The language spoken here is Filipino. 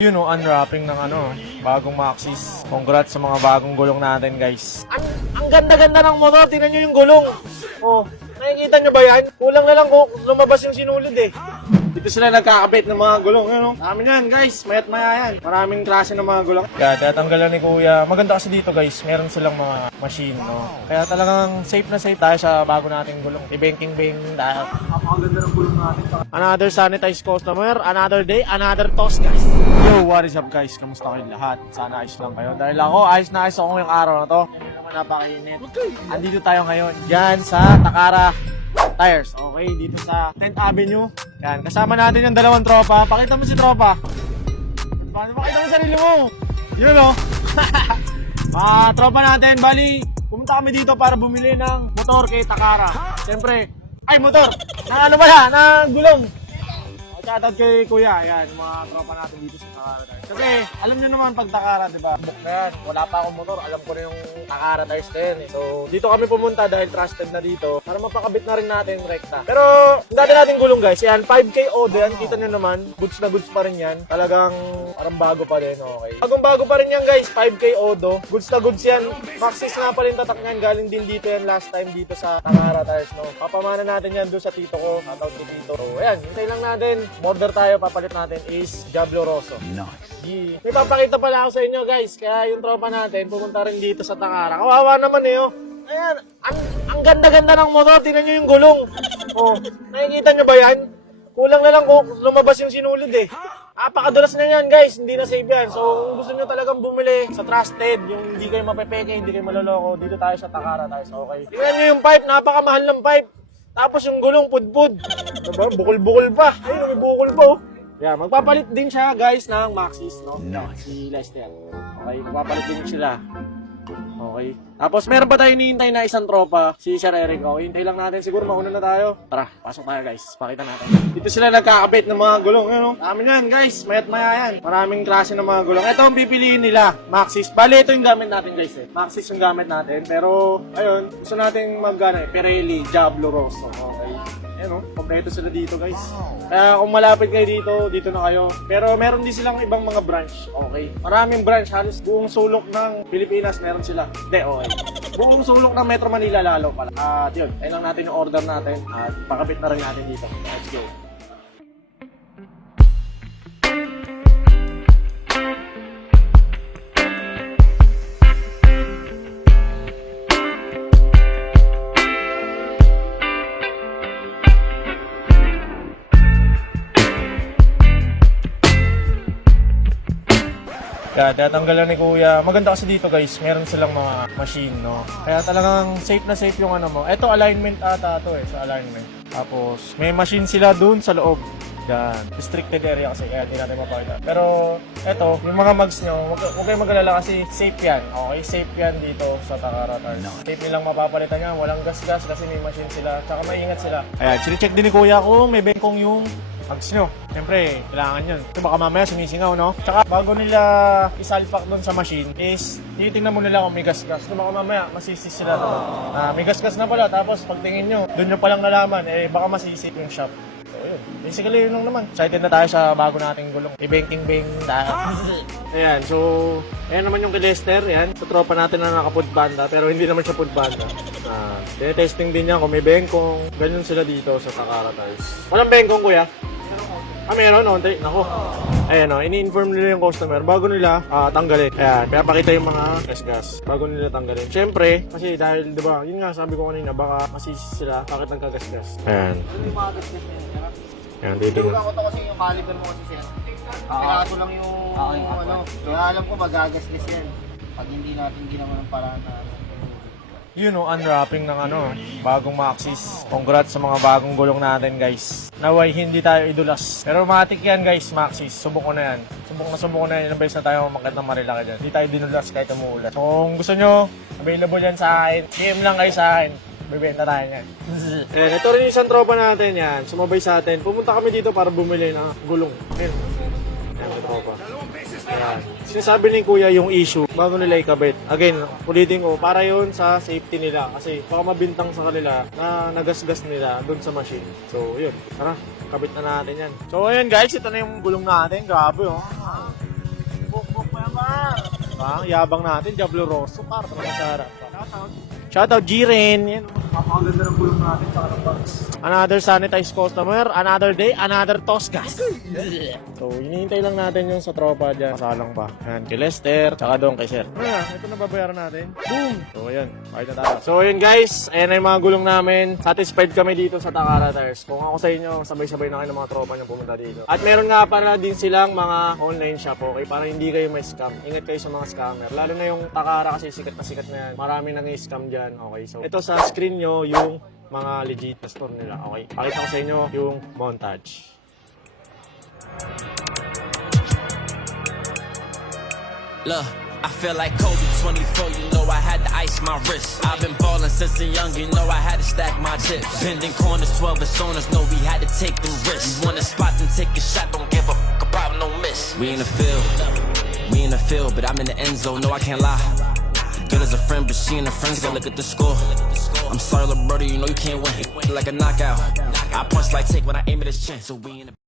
Yun o, unwrapping ng bagong Maxis. Congrats sa mga bagong gulong natin, guys. Ang ganda-ganda ng motor. Tingnan nyo yung gulong. Oh, nakikita nyo ba yan? Kulang na lang kung lumabas yung sinulid eh. Dito sila nagkakabit ng mga gulong. Ano? Dami yan, guys. Mayat maya yan. Maraming klase ng mga gulong. Kaya tatanggalan ni Kuya. Maganda kasi dito, guys. Meron silang mga machine, no? Kaya talagang safe na safe tayo sa bago nating gulong. I-banking-bang tayo. Napakaganda ng gulong natin. Another sanitized customer. Another day. Another toss, guys. Yo, what is up, guys? Kamusta kayong lahat? Sana ayos lang kayo. Dahil ako, ayos na ayos ako ngayong araw na to. Yan naman napakainit. Andito tayo ngayon. Diyan sa Takara Tires. Okay, dito sa 10th Avenue. Yan, kasama natin yung dalawang tropa. Pakita mo si tropa. Pakita mo sarili mo. Yun o. Tropa natin, bali, pumunta kami dito para bumili ng motor kay Takara. Siyempre, motor! Na ano pala, na gulong. Shoutout kay Kuya, yan, mga tropa natin dito sa Takara Tires. Kasi, alam nyo naman pag Takara, diba? Book na yan. Wala pa akong motor, alam ko na yung Takara Tires na yan eh. So, dito kami pumunta dahil trusted na dito para mapakabit na rin natin rekta. Pero, ang dati natin gulong guys, yan, 5K odo yan. Kita nyo naman, goods na goods pa rin yan. Talagang, parang bago pa rin, okay. Bagong bago pa rin yan guys, 5K odo. Goods na goods yan. Maxis nga pa rin tatak yan. Galing din dito yan last time dito sa Takara Tires, no. Papamana natin yan doon sa tito ko. Shoutout ko dito. So, ayan, hintay lang natin. Order tayo, papalit natin is Diablo Rosso. Nice. May papakita pala ako sa inyo guys. Kaya yung tropa natin, pumunta rin dito sa Takara. Kawawa naman eh, oh. Ayan, ang ganda-ganda ng motor. Tingnan nyo yung gulong. Oh, nakikita nyo ba yan? Kulang na lang kung lumabas yung sinulid eh. Napakadulas na yan guys, hindi na safe yan. So kung gusto nyo talagang bumili sa trusted, yung hindi kayo mapepeke, hindi kayo maloloko, dito tayo sa Takara Tires, okay? Tingnan nyo yung pipe, napakamahal ng pipe. Tapos yung gulong pudpud. Diba? Bukol-bukol pa. Ayun, may bukol pa oh. Yeah, magpapalit din siya guys ng Maxis, no? Nice. Si Lester. Okay, magpapalit din sila. Okay. Tapos meron pa tayo hinihintay na isang tropa, si Sir Eric. Okay, hintay lang natin. Siguro mauna na tayo. Tara, pasok tayo guys. Pakita natin. Dito sila nagkakabit ng mga gulong. Ano? Dami yan guys. Mayat maya yan. Maraming klase ng mga gulong. Ito ang pipiliin nila. Maxis. Bali, ito yung gamit natin guys eh. Maxis yung gamit natin. Pero, ayun, gusto natin Pirelli, Diablo Rosso. Okay. Ayan o, kompleto sila dito guys. Kaya kung malapit kayo dito na kayo. Pero meron din silang ibang mga branch. Okay. Maraming branch. Halos buong sulok ng Pilipinas meron sila. Hindi, okay. Buong sulok ng Metro Manila lalo pala. At yun, ayun lang natin yung order natin. At pakabit na rin natin dito. Let's go. Kaya tatanggalan ni Kuya. Maganda kasi dito guys, meron silang mga machine, no? Kaya talagang safe na safe yung mo. Ito alignment ata to eh, sa alignment. Tapos may machine sila dun sa loob. Yan. Restricted area kasi kaya hindi natin mapakita. Pero ito, yung mga mags nyo, huwag kayong mag-alala kasi safe yan. Okay, safe yan dito sa Takara Tires. Safe nilang mapapalitan yan, walang gas-gas kasi may machine sila. Tsaka maingat sila. Ayan, sine-check din ni Kuya kung may bengkong yung mags nyo. Siyempre, kailangan yun. So baka mamaya sumisingaw, no? Tsaka bago nila isalpak doon sa machine is titingnan mo nila kung may gas-gas. So baka mamaya masisisi sila naman. May gas-gas na pala. Tapos pagtingin nyo, doon nyo palang nalaman, baka masisip yung shop. So yun. Basically yun lang naman. Excited na tayo sa bago nating gulong. I-banking-bang tayo. Ayan, so ayan naman yung kay Lester. Ayan, sa tropa natin na naka-food banda. Pero hindi naman siya food banda. Tinetesting din niya kung may bengkong. Ganyan sila dito sa Takara Tires. Walang bengkong, kuya? Meron, no? Nako. Ayan, no? Ini-inform nila yung customer bago nila tanggalin. Ayan, kaya pakita yung mga gas-gas bago nila tanggalin. Siyempre, kasi dahil, di ba, yun nga sabi ko kanina, baka masisi sila bakit nagkagas-gas. Ayan. Ano yung mga gas-gas na yun? Ayan, dito nga. Ako to kasi yung caliber mo kasi sir. Pinaso lang yung ano. Kaya alam ko magagasgas yan. Pag hindi natin ginawa ng paraan na yun o, unwrapping ng bagong Maxis. Congrats sa mga bagong gulong natin guys. Naway hindi tayo idulas. Pero matik yan guys, Maxis. Subok ko na yan. Subok na yan. Ilang beses na tayo mamakit ng Marilaki dyan. Hindi tayo dinulas kahit umuulan. So, kung gusto nyo, available yan sa akin. PM lang kayo sa akin. Bibenta tayo yan. Ayan, ito rin isang tropa natin yan. Sumabay sa atin. Pumunta kami dito para bumili ng gulong. Ayan. Ayan, tropa. Ayan. Sinasabi ni Kuya yung issue bago nila ikabit. Again, ulitin ko, para yun sa safety nila. Kasi baka mabintang sa kanila na nagasgas nila dun sa machine. So, yun. Tara, kabit na natin yan. So, ayan guys, ito na yung gulong natin. Grabe, oh. Diba? Ang yabang natin, Diablo Rosso, par. Talaga sa harap. Shoutout G-Ren. Yan. Napakaganda ng gulong natin, tsaka ng box. Another sanitized customer, another day, another Toscas. So, hinihintay lang natin yung sa tropa dyan. Masalang pa. Yan, kay Lester, tsaka doon kay Sir. Ano na, ito na babayaran natin. Boom! So, ayan, kahit na tayo. So, yun guys, ayan na yung mga gulong namin. Satisfied kami dito sa Takara Tires. Kung ako sa inyo, sabay-sabay na kayo ng mga tropa nyo pumunta dito. At meron nga pala din silang mga online shop, okay? Para hindi kayo may scam. Ingat kayo sa mga scammer. Lalo na yung Takara kasi sikat na yan. Marami nang i-scam dyan, okay? So, ito sa screen nyo, yung mga legit na store nila, okay? Pakita ko sa inyo yung montage. Look, I feel like Kobe 24, you know I had to ice my wrist. I've been ballin' since a young, you know I had to stack my chips. Bending corners, 12 personas, know we had to take the risk. You want a spot, then take a shot, don't give a fuck about no miss. We in the field, but I'm in the end zone, no I can't lie. Girl is a friend, but she and her friends gon' look at the score. I'm sorry, little brother, you know you can't win. Like a knockout, I punch like take when I aim at his chin, so we in the